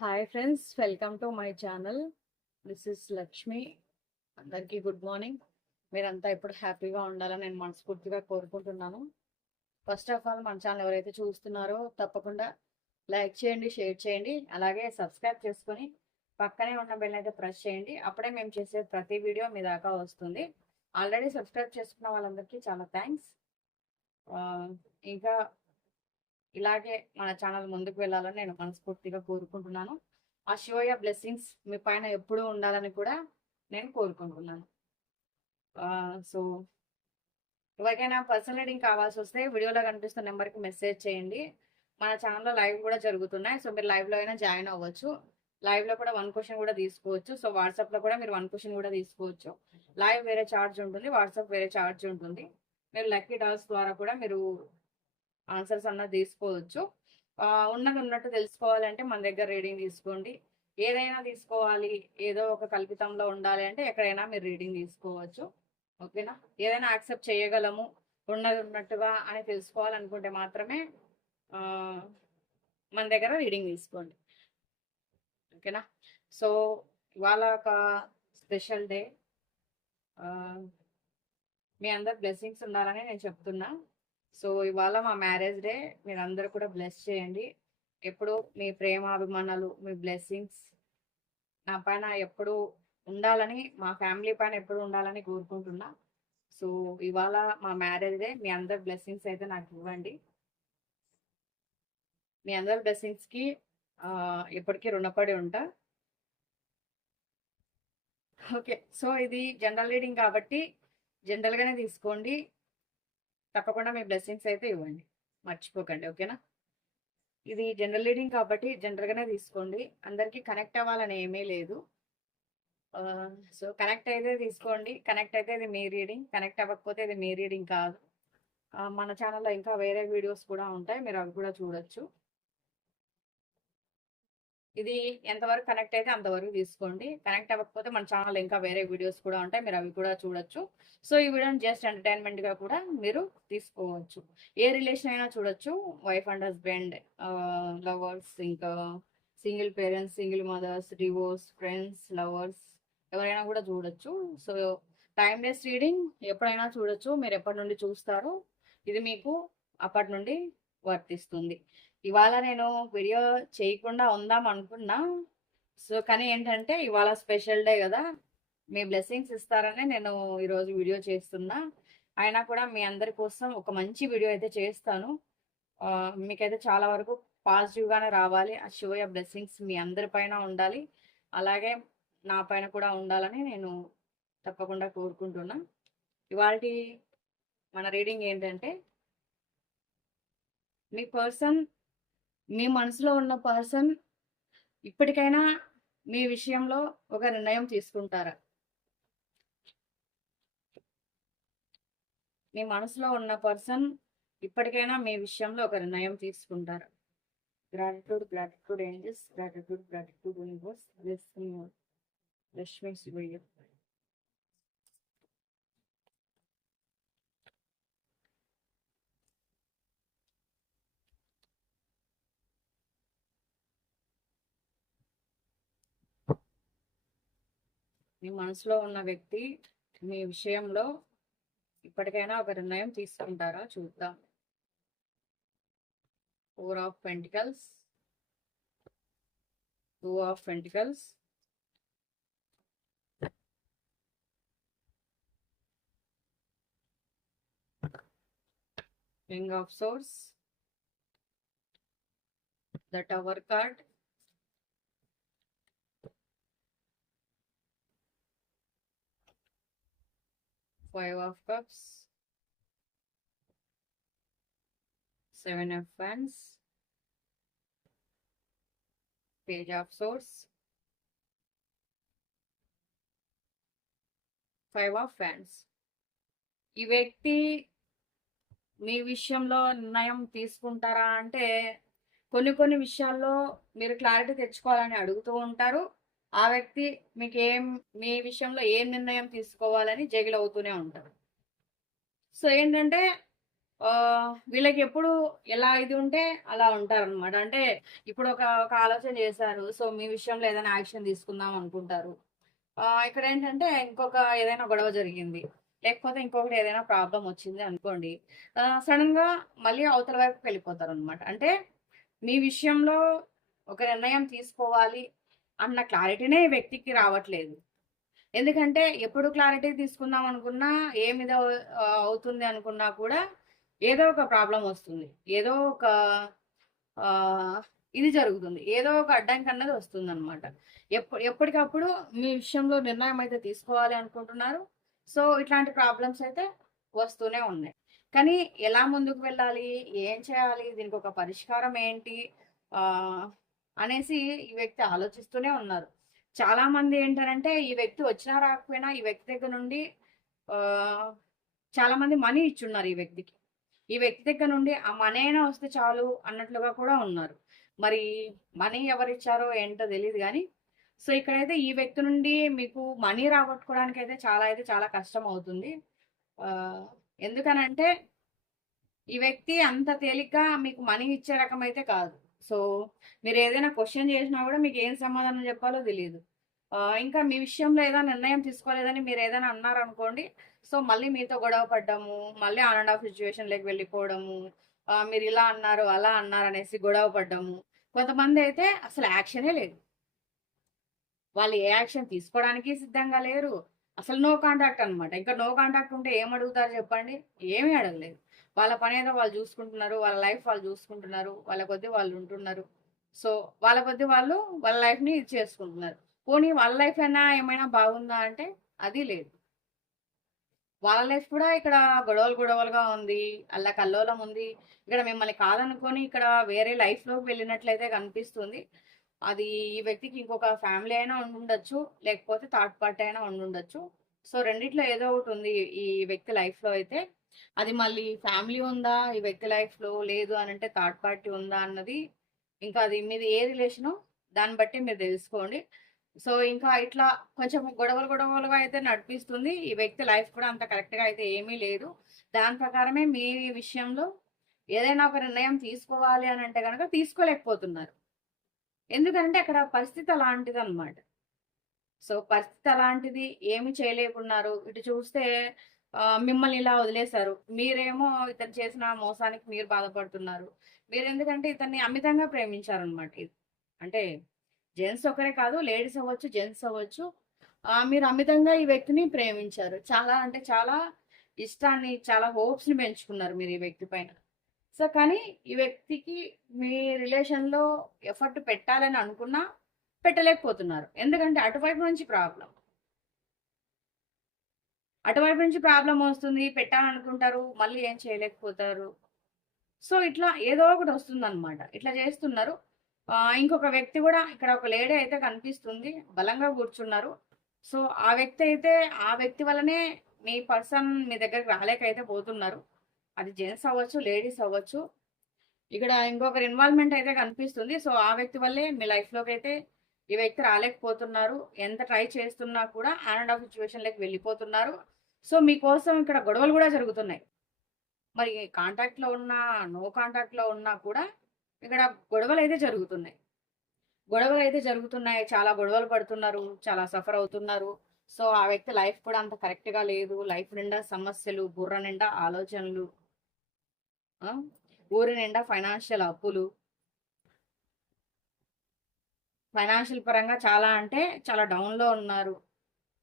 Hi friends welcome to my channel this is Lakshmi అందరికీ good morning మీరంతా ఇప్పుడు హ్యాపీగా ఉండాలని నేను మనస్ఫూర్తిగా కోరుకుంటున్నాను. ఫస్ట్ ఆఫ్ ఆల్ మన ఛానల్ ఎవరైతే చూస్తున్నారో తప్పకుండా లైక్ చేయండి షేర్ చేయండి. అలాగే సబ్స్క్రైబ్ చేసుకొని పక్కనే ఉన్న బెల్ అయితే ప్రెస్ చేయండి. అప్పుడే మేము చేసే ప్రతి వీడియో మీ దాకా వస్తుంది. ఆల్రెడీ సబ్స్క్రైబ్ చేసుకున్న వాళ్ళందరికీ చాలా థ్యాంక్స్ ఇంకా ఇలాగే మన ఛానల్ ముందుకు వెళ్ళాలని నేను మనస్ఫూర్తిగా కోరుకుంటున్నాను. ఆ శివయ్య బ్లెస్సింగ్స్ మీ పైన ఎప్పుడూ ఉండాలని కూడా నేను కోరుకుంటున్నాను. సో ఎవరికైనా పర్సనల్ రీడింగ్ కావాల్సి వస్తే వీడియోలో కనిపిస్తున్న నెంబర్కి మెసేజ్ చేయండి. మన ఛానల్లో లైవ్ కూడా జరుగుతున్నాయి. సో మీరు లైవ్లో అయినా జాయిన్ అవ్వచ్చు. లైవ్లో కూడా వన్ క్వశ్చన్ కూడా తీసుకోవచ్చు. సో వాట్సాప్లో కూడా మీరు వన్ క్వశ్చన్ కూడా తీసుకోవచ్చు. లైవ్ వేరే ఛార్జ్ ఉంటుంది. వాట్సాప్ వేరే ఛార్జ్ ఉంటుంది. మీరు లక్కీ డాల్స్ ద్వారా కూడా మీరు ఆన్సర్స్ అన్నది తీసుకోవచ్చు. ఉన్నది ఉన్నట్టు తెలుసుకోవాలంటే మన దగ్గర రీడింగ్ తీసుకోండి. ఏదైనా తీసుకోవాలి. ఏదో ఒక కల్పితంలో ఉండాలి అంటే ఎక్కడైనా మీరు రీడింగ్ తీసుకోవచ్చు. ఓకేనా? ఏదైనా యాక్సెప్ట్ చేయగలము. ఉన్నది ఉన్నట్టుగా అని తెలుసుకోవాలనుకుంటే మాత్రమే మన దగ్గర రీడింగ్ తీసుకోండి. ఓకేనా? సో ఇవాళ ఒక స్పెషల్ డే. మీ అందరు బ్లెస్సింగ్స్ ఉండాలని నేను చెప్తున్నా. సో ఇవాళ మా మ్యారేజ్ డే. మీరందరూ కూడా బ్లెస్ చేయండి. ఎప్పుడు మీ ప్రేమ అభిమానాలు మీ బ్లెస్సింగ్స్ నా పైన ఎప్పుడు ఉండాలని మా ఫ్యామిలీ పైన ఎప్పుడు ఉండాలని కోరుకుంటున్నా. సో ఇవాళ మా మ్యారేజ్ డే. మీ అందరి బ్లెస్సింగ్స్ అయితే నాకు ఇవ్వండి. మీ అందరి బ్లెస్సింగ్స్కి ఎప్పటికీ రుణపడి ఉంటా. ఓకే. సో ఇది జనరల్ రీడింగ్ కాబట్టి జనరల్గానే తీసుకోండి. తప్పకుండా మీ బ్లెస్సింగ్స్ అయితే ఇవ్వండి. మర్చిపోకండి ఓకేనా? ఇది జనరల్ రీడింగ్ కాబట్టి జనరల్గానే తీసుకోండి. అందరికీ కనెక్ట్ అవ్వాలని ఏమీ లేదు. సో కనెక్ట్ అయితే తీసుకోండి. కనెక్ట్ అయితే ఇది మీ రీడింగ్. కనెక్ట్ అవ్వకపోతే ఇది మీ రీడింగ్ కాదు. మన ఛానల్లో ఇంకా వేరే వీడియోస్ కూడా ఉంటాయి. మీరు అవి కూడా చూడొచ్చు. ఇది ఎంతవరకు కనెక్ట్ అయితే అంతవరకు తీసుకోండి. కనెక్ట్ అవ్వకపోతే మన ఛానల్ ఇంకా వేరే వీడియోస్ కూడా ఉంటాయి. మీరు అవి కూడా చూడొచ్చు. సో ఈ వీడియోని జస్ట్ ఎంటర్టైన్మెంట్గా కూడా మీరు తీసుకోవచ్చు. ఏ రిలేషన్ అయినా చూడొచ్చు. వైఫ్ అండ్ హస్బెండ్ లవర్స్ ఇంకా single parents single mothers divorce friends lovers ఎవరైనా కూడా చూడొచ్చు. సో టైం లెస్ రీడింగ్ ఎప్పుడైనా చూడొచ్చు. మీరు ఎప్పటి నుండి చూస్తారో ఇది మీకు అప్పటి నుండి వర్తిస్తుంది. ఇవాళ నేను వీడియో చేయకుండా ఉందాం అనుకున్నా. సో కానీ ఏంటంటే ఇవాళ స్పెషల్ డే కదా. మీ బ్లెస్సింగ్స్ ఇస్తారని నేను ఈరోజు వీడియో చేస్తున్నా. అయినా కూడా మీ అందరి కోసం ఒక మంచి వీడియో అయితే చేస్తాను. మీకైతే చాలా వరకు పాజిటివ్గానే రావాలి. ఆ శివయ బ్లెస్సింగ్స్ మీ అందరి పైన ఉండాలి. అలాగే నా పైన కూడా ఉండాలని నేను తప్పకుండా కోరుకుంటున్నా. ఇవాళ మన రీడింగ్ ఏంటంటే మీ పర్సన్ మీ మనసులో ఉన్న పర్సన్ ఇప్పటికైనా మీ విషయంలో ఒక నిర్ణయం తీసుకుంటారా? మీ మనసులో ఉన్న పర్సన్ ఇప్పటికైనా మీ విషయంలో ఒక నిర్ణయం తీసుకుంటారా? Gratitude gratitude angels gratitude gratitude universe Lakshmi Shivayya మీ మీ మనసులో ఉన్న వ్యక్తి మీ విషయంలో ఇప్పటికైనా ఒక నిర్ణయం తీసుకుంటారా? చూద్దాం. Four of pentacles two of pentacles ring of source the tower card five of cups seven of wands page of swords five of fans ఈ వ్యక్తి మీ విషయంలో నిర్ణయం తీసుకుంటారా అంటే కొన్ని కొన్ని విషయాల్లో మీరు క్లారిటీ తెచ్చుకోవాలని అడుగుతూ ఉంటారు. ఆ వ్యక్తి మీకు ఏం మీ విషయంలో ఏం నిర్ణయం తీసుకోవాలని జగిల్ అవుతూనే ఉంటారు సో ఏంటంటే వీళ్ళకి ఎప్పుడు ఎలా ఇది ఉంటే అలా ఉంటారన్నమాట. అంటే ఇప్పుడు ఒక ఒక ఆలోచన చేశారు సో మీ విషయంలో ఏదైనా యాక్షన్ తీసుకుందాం అనుకుంటారు. ఇక్కడ ఏంటంటే ఇంకొక ఏదైనా గొడవ జరిగింది. లేకపోతే ఇంకొకటి ఏదైనా ప్రాబ్లం వచ్చింది అనుకోండి సడన్గా మళ్ళీ అవతల వైపు వెళ్ళిపోతారు అనమాట అంటే మీ విషయంలో ఒక నిర్ణయం తీసుకోవాలి అన్న క్లారిటీనే వ్యక్తికి రావట్లేదు. ఎందుకంటే ఎప్పుడు క్లారిటీ తీసుకుందాం అనుకున్నా ఏ మీద అవుతుంది అనుకున్నా కూడా ఏదో ఒక ప్రాబ్లం వస్తుంది. ఏదో ఒక ఇది జరుగుతుంది. ఏదో ఒక అడ్డంకి అన్నది వస్తుంది అనమాట ఎప్పుడు ఎప్పటికప్పుడు మీ విషయంలో నిర్ణయం అయితే తీసుకోవాలి అనుకుంటున్నారు. సో ఇట్లాంటి ప్రాబ్లమ్స్ అయితే వస్తూనే ఉన్నాయి. కానీ ఎలా ముందుకు వెళ్ళాలి? ఏం చేయాలి? దీనికి ఒక పరిష్కారం ఏంటి? అనేసి ఈ వ్యక్తి ఆలోచిస్తూనే ఉన్నారు. చాలా మంది ఏంటంటే ఈ వ్యక్తి వచ్చినా రాకపోయినా ఈ వ్యక్తి దగ్గర నుండి చాలా మంది మనీ ఇచ్చున్నారు ఈ వ్యక్తికి. ఈ వ్యక్తి దగ్గర నుండి ఆ మనీ అయినా వస్తే చాలు అన్నట్లుగా కూడా ఉన్నారు. మరి మనీ ఎవరు ఇచ్చారో ఏంటో తెలియదు కానీ సో ఇక్కడైతే ఈ వ్యక్తి నుండి మీకు మనీ రాబట్టుకోవడానికి అయితే చాలా అయితే చాలా కష్టం అవుతుంది ఎందుకనంటే ఈ వ్యక్తి అంత తేలిగ్గా మీకు మనీ ఇచ్చే రకం అయితే కాదు. సో మీరు ఏదైనా క్వశ్చన్ చేసినా కూడా మీకు ఏం సమాధానం చెప్పాలో తెలియదు ఇంకా మీ విషయంలో ఏదైనా నిర్ణయం తీసుకోలేదని మీరు ఏదైనా అన్నారనుకోండి సో మళ్ళీ మీతో గొడవ పడ్డము మళ్ళీ ఆన్ అండ్ ఆఫ్ సిచ్యువేషన్లోకి వెళ్ళిపోవడము మీరు ఇలా అన్నారు అలా అన్నారు అనేసి గొడవ పడ్డము కొంతమంది అయితే అసలు యాక్షనే లేదు. వాళ్ళు ఏ యాక్షన్ తీసుకోవడానికి సిద్ధంగా లేరు. అసలు నో కాంటాక్ట్ అన్నమాట. ఇంకా నో కాంటాక్ట్ ఉంటే ఏం అడుగుతారు చెప్పండి? ఏమీ అడగలేదు. వాళ్ళ పని ఏదో వాళ్ళు చూసుకుంటున్నారు వాళ్ళ లైఫ్ వాళ్ళు చూసుకుంటున్నారు వాళ్ళ కొద్దీ వాళ్ళు ఉంటున్నారు. సో వాళ్ళ కొద్దీ వాళ్ళు వాళ్ళ లైఫ్ని ఇది చేసుకుంటున్నారు. పోనీ వాళ్ళ లైఫ్ అయినా ఏమైనా బాగుందా అంటే అది లేదు. వాళ్ళ లైఫ్ కూడా ఇక్కడ గొడవలు గొడవలుగా ఉంది అల్ల కల్లోలం ఉంది. ఇక్కడ మిమ్మల్ని కాదనుకొని ఇక్కడ వేరే లైఫ్లోకి వెళ్ళినట్లయితే కనిపిస్తుంది. అది ఈ వ్యక్తికి ఇంకొక ఫ్యామిలీ అయినా ఉండుండొచ్చు లేకపోతే థర్డ్ పార్టీ అయినా ఉండుండొచ్చు. సో రెండిట్లో ఏదో ఒకటి ఉంది ఈ వ్యక్తి లైఫ్లో అయితే. అది మళ్ళీ ఫ్యామిలీ ఉందా? ఈ వ్యక్తి లైఫ్లో లేదు అని అంటే థర్డ్ పార్టీ ఉందా అన్నది ఇంకా అది మీది ఏ రిలేషను? దాన్ని బట్టి మీరు తెలుసుకోండి. సో ఇంకా ఇట్లా కొంచెం గొడవలు గొడవలుగా అయితే నడిపిస్తుంది. ఈ వ్యక్తి లైఫ్ కూడా అంత కరెక్ట్గా అయితే ఏమీ లేదు. దాని ప్రకారమే మీ విషయంలో ఏదైనా ఒక నిర్ణయం తీసుకోవాలి అని అంటే కనుక తీసుకోలేకపోతున్నారు. ఎందుకంటే అక్కడ పరిస్థితి అలాంటిది అనమాట సో పరిస్థితి అలాంటిది ఏమి చేయలేకున్నారు. ఇటు చూస్తే మిమ్మల్ని ఇలా వదిలేశారు. మీరేమో ఇతను చేసిన మోసానికి మీరు బాధపడుతున్నారు. మీరు ఎందుకంటే ఇతన్ని అమితంగా ప్రేమించారనమాట అంటే జెంట్స్ ఒకరే కాదు లేడీస్ అవ్వచ్చు జెంట్స్ అవ్వచ్చు. మీరు అమితంగా ఈ వ్యక్తిని ప్రేమించారు. చాలా అంటే చాలా ఇష్టాన్ని చాలా హోప్స్ని పెంచుకున్నారు మీరు ఈ వ్యక్తి పైన. సో కానీ ఈ వ్యక్తికి మీ రిలేషన్లో ఎఫర్ట్ పెట్టాలని అనుకున్నా పెట్టలేకపోతున్నారు. ఎందుకంటే అటువైపు నుంచి ప్రాబ్లం. అటువైపు నుంచి ప్రాబ్లం వస్తుంది పెట్టాలనుకుంటారు మళ్ళీ ఏం చేయలేకపోతారు. సో ఇట్లా ఏదో ఒకటి వస్తుంది అనమాట ఇట్లా చేస్తున్నారు. ఇంకొక వ్యక్తి కూడా ఇక్కడ ఒక లేడీ అయితే కనిపిస్తుంది బలంగా కూర్చున్నారు. సో ఆ వ్యక్తి అయితే ఆ వ్యక్తి వల్లనే మీ పర్సన్ మీ దగ్గరికి రాలేకైతే పోతున్నారు. అది జెంట్స్ అవ్వచ్చు లేడీస్ అవ్వచ్చు. ఇక్కడ ఇంకొకరి ఇన్వాల్వ్మెంట్ అయితే కనిపిస్తుంది. సో ఆ వ్యక్తి వల్లే మీ లైఫ్లోకి అయితే ఈ వ్యక్తి రాలేకపోతున్నారు. ఎంత ట్రై చేస్తున్నా కూడా ఆన్ అండ్ ఆఫ్ సిచ్యువేషన్లోకి వెళ్ళిపోతున్నారు. సో మీకోసం ఇక్కడ గొడవలు కూడా జరుగుతున్నాయి. మరి కాంటాక్ట్లో ఉన్నా నో కాంటాక్ట్లో ఉన్నా కూడా ఇక్కడ గొడవలు అయితే జరుగుతున్నాయి. గొడవలు అయితే జరుగుతున్నాయి. చాలా గొడవలు పడుతున్నారు. చాలా సఫర్ అవుతున్నారు. సో ఆ వ్యక్తి లైఫ్ కూడా అంత కరెక్ట్గా లేదు. లైఫ్ నిండా సమస్యలు బుర్ర నిండా ఆలోచనలు ఊరి నిండా ఫైనాన్షియల్ అప్పులు ఫైనాన్షియల్ పరంగా చాలా అంటే చాలా డౌన్లో ఉన్నారు.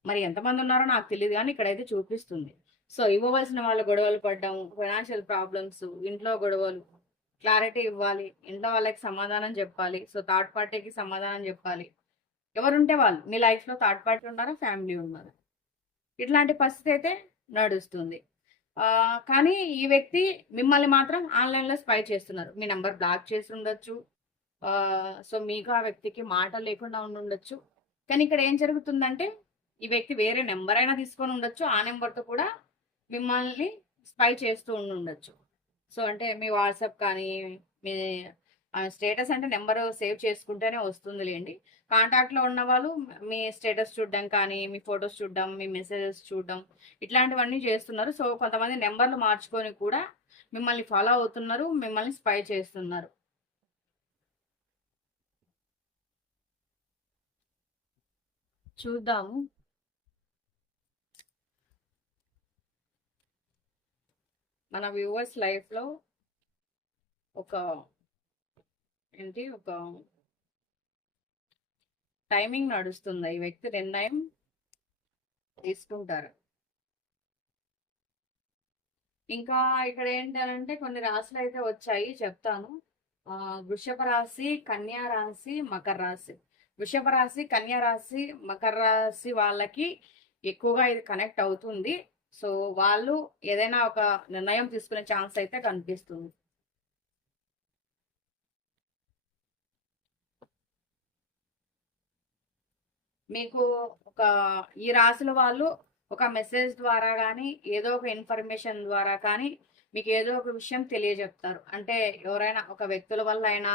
మరి ఎంతమంది ఉన్నారో నాకు తెలియదు కానీ ఇక్కడైతే చూపిస్తుంది. సో ఇవ్వవలసిన వాళ్ళు గొడవలు పడ్డం ఫైనాన్షియల్ ప్రాబ్లమ్స్ ఇంట్లో గొడవలు క్లారిటీ ఇవ్వాలి ఇంట్లో వాళ్ళకి సమాధానం చెప్పాలి సో థర్డ్ పార్టీకి సమాధానం చెప్పాలి. ఎవరుంటే వాళ్ళు మీ లైఫ్లో థర్డ్ పార్టీ ఉన్నారా ఫ్యామిలీ ఉన్నారు? ఇట్లాంటి పరిస్థితి అయితే నడుస్తుంది. కానీ ఈ వ్యక్తి మిమ్మల్ని మాత్రం ఆన్లైన్లో స్పై చేస్తున్నారు. మీ నెంబర్ బ్లాక్ చేసి ఉండొచ్చు. సో మీకు ఆ వ్యక్తికి మాట లేకుండా ఉండి ఉండొచ్చు కానీ ఇక్కడ ఏం జరుగుతుందంటే ఈ వ్యక్తి వేరే నెంబర్ అయినా తీసుకొని ఉండొచ్చు. ఆ నెంబర్తో కూడా మిమ్మల్ని స్పై చేస్తూ ఉండి ఉండొచ్చు సో అంటే మీ వాట్సాప్ కానీ మీ స్టేటస్ అంటే నెంబర్ సేవ్ చేసుకుంటేనే వస్తుంది లేండి కాంటాక్ట్లో ఉన్న వాళ్ళు మీ స్టేటస్ చూడడం కానీ మీ ఫొటోస్ చూడడం మీ మెసేజెస్ చూడడం ఇట్లాంటివన్నీ చేస్తున్నారు. సో కొంతమంది నెంబర్లు మార్చుకొని కూడా మిమ్మల్ని ఫాలో అవుతున్నారు మిమ్మల్ని స్పై చేస్తున్నారు. చూద్దాము. మన వ్యూవర్స్ లైఫ్లో ఒక ఏంటి ఒక టైమింగ్ నడుస్తుంది. ఈ వ్యక్తి నిర్ణయం తీసుకుంటారు. ఇంకా ఇక్కడ ఏంటంటే కొన్ని రాశులు అయితే వచ్చాయి చెప్తాను. వృషభ రాశి కన్యా రాశి మకర రాశి. వృషభ రాశి కన్యా రాశి మకర రాశి వాళ్ళకి ఎక్కువగా ఇది కనెక్ట్ అవుతుంది. సో వాళ్ళు ఏదైనా ఒక నిర్ణయం తీసుకునే ఛాన్స్ అయితే కనిపిస్తుంది. మీకు ఒక ఈ రాశుల వాళ్ళు ఒక మెసేజ్ ద్వారా కానీ ఏదో ఒక ఇన్ఫర్మేషన్ ద్వారా కానీ మీకు ఏదో ఒక విషయం తెలియజెప్తారు. అంటే ఎవరైనా ఒక వ్యక్తుల వల్ల అయినా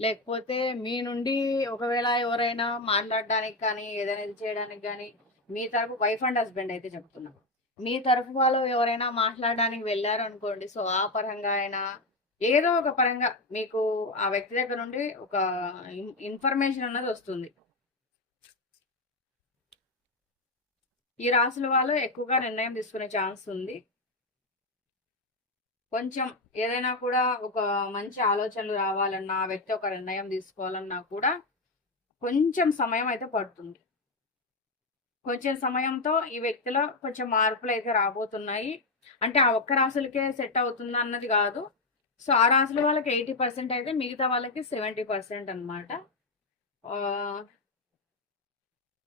లేకపోతే మీ నుండి ఒకవేళ ఎవరైనా మాట్లాడడానికి కానీ ఏదైనా ఇది చేయడానికి కానీ మీ తరపు వైఫ్ అండ్ హస్బెండ్ అయితే చెప్తున్నాను మీ తరఫు వాళ్ళు ఎవరైనా మాట్లాడడానికి వెళ్ళారు అనుకోండి సో ఆ పరంగా అయినా ఏదో ఒక పరంగా మీకు ఆ వ్యక్తి దగ్గర నుండి ఒక ఇన్ఫర్మేషన్ అన్నది వస్తుంది. ఈ రాసుల వాళ్ళు ఎక్కువగా నిర్ణయం తీసుకునే ఛాన్స్ ఉంది. కొంచెం ఏదైనా కూడా ఒక మంచి ఆలోచనలు రావాలన్నా ఆ వ్యక్తి ఒక నిర్ణయం తీసుకోవాలన్నా కూడా కొంచెం సమయం అయితే పడుతుంది. కొంచెం సమయంతో ఈ వ్యక్తిలో కొంచెం మార్పులు అయితే రాబోతున్నాయి. అంటే ఆ ఒక్క రాశులకే సెట్ అవుతుందా అన్నది కాదు. సో ఆ రాసుల వాళ్ళకి ఎయిటీ పర్సెంట్ అయితే మిగతా వాళ్ళకి సెవెంటీ పర్సెంట్ అనమాట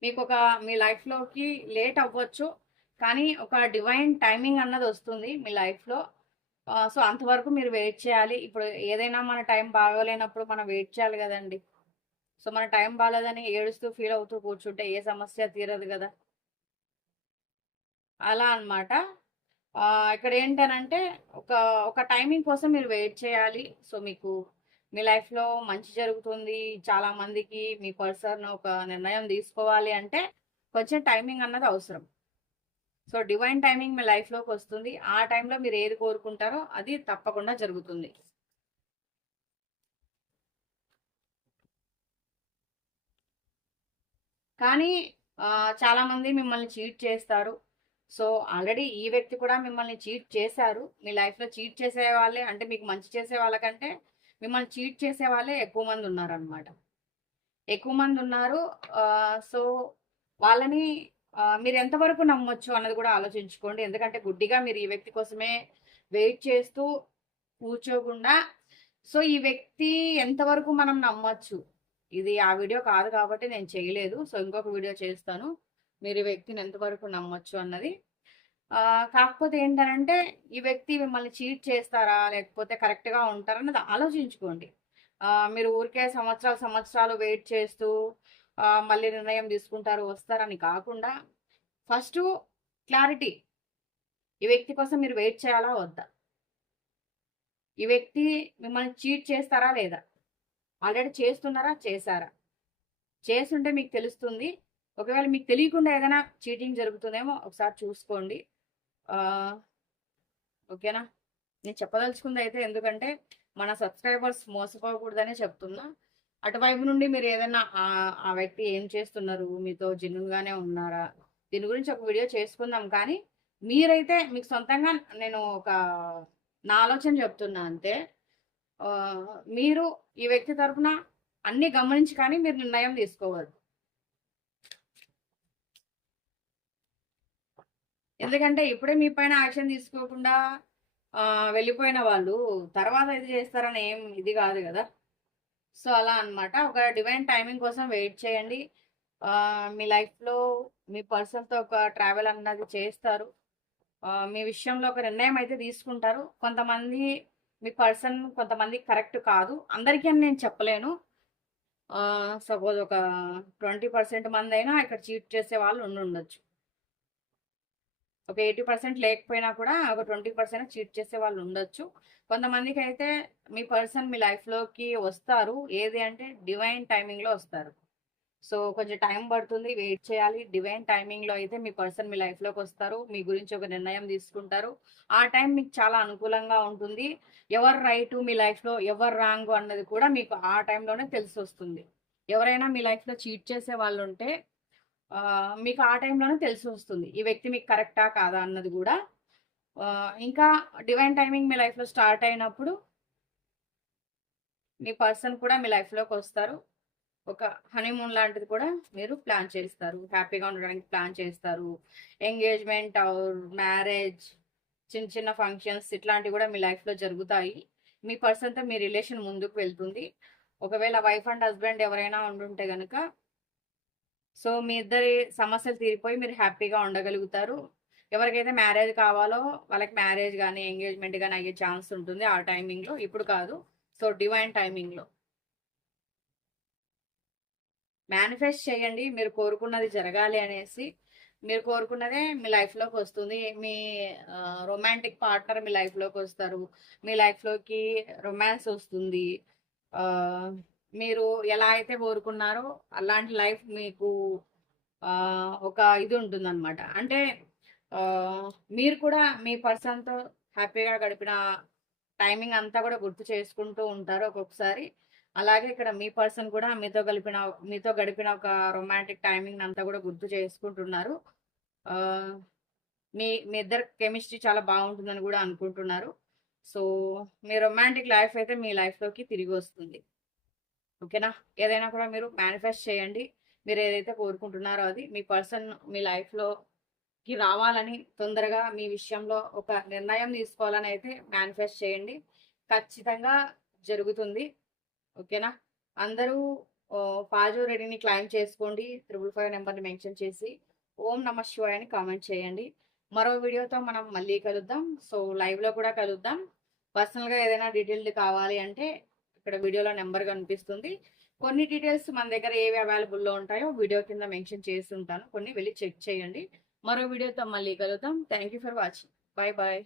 మీకు ఒక మీ లైఫ్లోకి లేట్ అవ్వచ్చు. కానీ ఒక డివైన్ టైమింగ్ అన్నది వస్తుంది మీ లైఫ్లో. సో అంతవరకు మీరు వెయిట్ చేయాలి. ఇప్పుడు ఏదైనా మన టైం బాగోలేనప్పుడు మనం వెయిట్ చేయాలి కదండి. సో మన టైం బాగాలేదని ఏడుస్తూ ఫీల్ అవుతూ కూర్చుంటే ఏ సమస్య తీరదు కదా. అలా అనమాట ఇక్కడ ఏంటనంటే ఒక ఒక టైమింగ్ కోసం మీరు వెయిట్ చేయాలి. సో మీకు మీ లైఫ్లో మంచి జరుగుతుంది. చాలా మందికి మీ పర్సన్ ఒక నిర్ణయం తీసుకోవాలి అంటే కొంచెం టైమింగ్ అన్నది అవసరం. సో డివైన్ టైమింగ్ మీ లైఫ్లోకి వస్తుంది. ఆ టైంలో మీరు ఏది కోరుకుంటారో అది తప్పకుండా జరుగుతుంది. కానీ చాలామంది మిమ్మల్ని చీట్ చేస్తారు. సో ఆల్రెడీ ఈ వ్యక్తి కూడా మిమ్మల్ని చీట్ చేశారు. మీ లైఫ్లో చీట్ చేసే వాళ్ళే అంటే మీకు మంచి చేసే వాళ్ళకంటే మిమ్మల్ని చీట్ చేసే వాళ్ళే ఎక్కువ మంది ఉన్నారనమాట ఎక్కువ మంది ఉన్నారు. సో వాళ్ళని మీరు ఎంతవరకు నమ్మొచ్చు అన్నది కూడా ఆలోచించుకోండి. ఎందుకంటే గుడ్డిగా మీరు ఈ వ్యక్తి కోసమే వెయిట్ చేస్తూ కూర్చోకుండా సో ఈ వ్యక్తి ఎంతవరకు మనం నమ్మొచ్చు? ఇది ఆ వీడియో కాదు కాబట్టి నేను చేయలేదు. సో ఇంకొక వీడియో చేస్తాను. మీరు ఈ వ్యక్తిని ఎంతవరకు నమ్మొచ్చు అన్నది. కాకపోతే ఏంటంటే ఈ వ్యక్తి మిమ్మల్ని చీట్ చేస్తారా? లేకపోతే కరెక్ట్గా ఉంటారా? అన్నది ఆలోచించుకోండి. మీరు ఊరికే సంవత్సరాలు సంవత్సరాలు వెయిట్ చేస్తూ మళ్ళీ నిర్ణయం తీసుకుంటారు వస్తారని కాకుండా ఫస్ట్ క్లారిటీ. ఈ వ్యక్తి కోసం మీరు వెయిట్ చేయాలా వద్దా? ఈ వ్యక్తి మిమ్మల్ని చీట్ చేస్తారా లేదా? ఆల్రెడీ చేస్తున్నారా చేశారా? చేస్తుంటే మీకు తెలుస్తుంది. ఒకవేళ మీకు తెలియకుండా ఏదైనా చీటింగ్ జరుగుతుందేమో ఒకసారి చూసుకోండి. ఓకేనా? నేను చెప్పదలుచుకుంది అయితే ఎందుకంటే మన సబ్స్క్రైబర్స్ మోసపోకూడదనే చెప్తున్నా. అటువైపు నుండి మీరు ఏదైనా ఆ వ్యక్తి ఏం చేస్తున్నారు? మీతో జెన్యున్గానే ఉన్నారా? దీని గురించి ఒక వీడియో చేసుకుందాం. కానీ మీరైతే మీకు సొంతంగా నేను ఒక నా ఆలోచన చెప్తున్నా అంతే. మీరు ఈ వ్యక్తి తరఫున అన్ని గమనించి కానీ మీరు నిర్ణయం తీసుకోవద్దు ఎందుకంటే ఇప్పుడే మీ పైన యాక్షన్ తీసుకోకుండా వెళ్ళిపోయిన వాళ్ళు తర్వాత ఇది చేస్తారని ఏం ఇది కాదు కదా. సో అలా అనమాట ఒక డివైన్ టైమింగ్ కోసం వెయిట్ చేయండి. మీ లైఫ్లో మీ పర్సన్తో ఒక ట్రావెల్ అన్నది చేస్తారు. మీ విషయంలో ఒక నిర్ణయం అయితే తీసుకుంటారు. కొంతమంది మీ పర్సన్ కొంతమంది కరెక్ట్ కాదు. అందరికీ అని నేను చెప్పలేను. సపోజ్ ఒక ట్వంటీ పర్సెంట్ మంది అయినా ఇక్కడ చీట్ చేసే వాళ్ళు ఉండి ఉండొచ్చు ఒక ఎయిటీ పర్సెంట్ లేకపోయినా కూడా ఒక ట్వంటీ పర్సెంట్ చీట్ చేసే వాళ్ళు ఉండొచ్చు. కొంతమందికి అయితే మీ పర్సన్ మీ లైఫ్లోకి వస్తారు. ఏది అంటే డివైన్ టైమింగ్లో వస్తారు. సో కొంచెం టైం పడుతుంది వెయిట్ చేయాలి. డివైన్ టైమింగ్లో అయితే మీ పర్సన్ మీ లైఫ్లోకి వస్తారు. మీ గురించి ఒక నిర్ణయం తీసుకుంటారు. ఆ టైం మీకు చాలా అనుకూలంగా ఉంటుంది. ఎవరు రైట్ మీ లైఫ్లో ఎవరు రాంగ్ అన్నది కూడా మీకు ఆ టైంలోనే తెలిసి వస్తుంది ఎవరైనా మీ లైఫ్లో చీట్ చేసే వాళ్ళు ఉంటే మీకు ఆ టైంలోనే తెలిసి వస్తుంది. ఈ వ్యక్తి మీకు కరెక్టా కాదా అన్నది కూడా. ఇంకా డివైన్ టైమింగ్ మీ లైఫ్లో స్టార్ట్ అయినప్పుడు మీ పర్సన్ కూడా మీ లైఫ్లోకి వస్తారు. ఒక హనీమూన్ లాంటిది కూడా మీరు ప్లాన్ చేస్తారు. హ్యాపీగా ఉండడానికి ప్లాన్ చేస్తారు. ఎంగేజ్మెంట్ ఆర్ మ్యారేజ్ చిన్న చిన్న ఫంక్షన్స్ ఇట్లాంటివి కూడా మీ లైఫ్లో జరుగుతాయి. మీ పర్సన్తో మీ రిలేషన్ ముందుకు వెళ్తుంది. ఒకవేళ వైఫ్ అండ్ హస్బెండ్ ఎవరైనా ఉండుంటే కనుక సో మీ ఇద్దరి సమస్యలు తీరిపోయి మీరు హ్యాపీగా ఉండగలుగుతారు. ఎవరికైతే మ్యారేజ్ కావాలో వాళ్ళకి మ్యారేజ్ కానీ ఎంగేజ్మెంట్ కానీ అయ్యే ఛాన్స్ ఉంటుంది ఆ టైమింగ్లో. ఇప్పుడు కాదు. So divine టైమింగ్లో. మేనిఫెస్ట్ చేయండి. మీరు కోరుకున్నది జరగాలి అనేసి. మీరు కోరుకున్నదే మీ లైఫ్లోకి వస్తుంది. మీ రొమాంటిక్ పార్ట్నర్ మీ లైఫ్లోకి వస్తారు. మీ లైఫ్లోకి రొమాన్స్ వస్తుంది. మీరు ఎలా అయితే కోరుకున్నారో అలాంటి లైఫ్ మీకు ఒక ఇది ఉంటుందన్నమాట. అంటే మీరు కూడా మీ పర్సన్తో హ్యాపీగా గడిపిన టైమింగ్ అంతా కూడా గుర్తు చేసుకుంటూ ఉంటారు ఒక్కొక్కసారి. అలాగే ఇక్కడ మీ పర్సన్ కూడా మీతో గడిపిన మీతో గడిపిన ఒక రొమాంటిక్ టైమింగ్ అంతా కూడా గుర్తు చేసుకుంటున్నారు. మీ మీ ఇద్దరు కెమిస్ట్రీ చాలా బాగుంటుందని కూడా అనుకుంటున్నారు. సో మీ రొమాంటిక్ లైఫ్ అయితే మీ లైఫ్లోకి తిరిగి వస్తుంది. ఓకేనా? ఏదైనా కూడా మీరు మేనిఫెస్ట్ చేయండి. మీరు ఏదైతే కోరుకుంటున్నారో అది మీ పర్సన్ మీ లైఫ్లోకి రావాలని తొందరగా మీ విషయంలో ఒక నిర్ణయం తీసుకోవాలని అయితే మేనిఫెస్ట్ చేయండి. ఖచ్చితంగా జరుగుతుంది. ఓకేనా? అందరూ పాజో రెడీని క్లైమ్ చేసుకోండి. త్రిబుల్ ఫైవ్ నెంబర్ని మెన్షన్ చేసి ఓం నమ శివాయ అని కామెంట్ చేయండి. మరో వీడియోతో మనం మళ్ళీ కలుద్దాం. సో లైవ్లో కూడా కలుద్దాం. పర్సనల్గా ఏదైనా డీటెయిల్డ్ కావాలి అంటే ఇక్కడ వీడియోలో నెంబర్ కనిపిస్తుంది. కొన్ని డీటెయిల్స్ మన దగ్గర ఏవి అవైలబుల్లో ఉంటాయో వీడియో కింద మెన్షన్ చేసి ఉంటాను. కొన్ని వెళ్ళి చెక్ చేయండి. మరో వీడియోతో మళ్ళీ కలుద్దాం. Thank you for watching bye bye